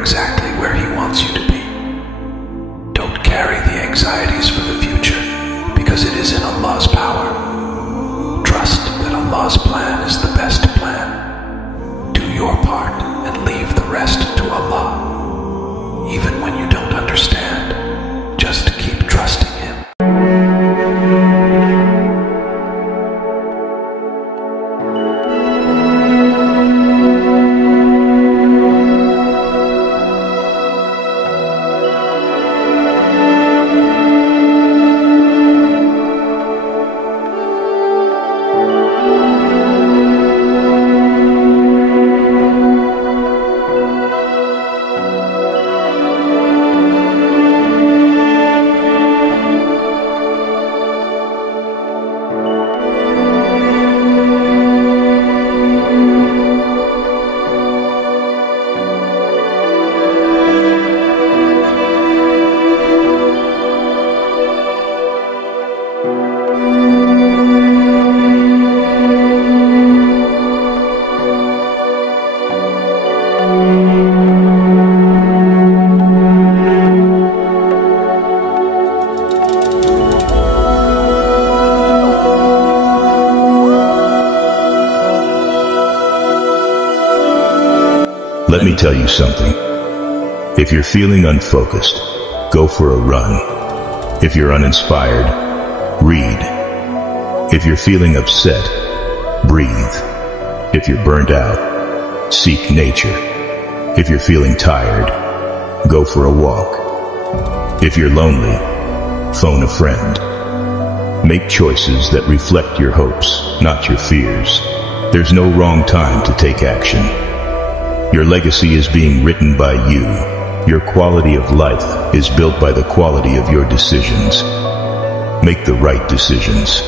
exactly where He wants you to be. Don't carry the anxieties for the future, because it is in Allah's power. Trust that Allah's plan is the best plan. Do your part and leave the rest to Allah. Even when you don't understand, just keep trusting Him. Let me tell you something. If you're feeling unfocused, go for a run. If you're uninspired, read. If you're feeling upset, breathe. If you're burnt out, seek nature. If you're feeling tired, go for a walk. If you're lonely, phone a friend. Make choices that reflect your hopes, not your fears. There's no wrong time to take action. Your legacy is being written by you. Your quality of life is built by the quality of your decisions. Make the right decisions.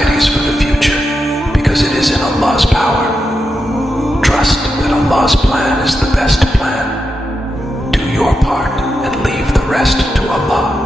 anxieties for the future, because it is in Allah's power. Trust that Allah's plan is the best plan. Do your part and leave the rest to Allah.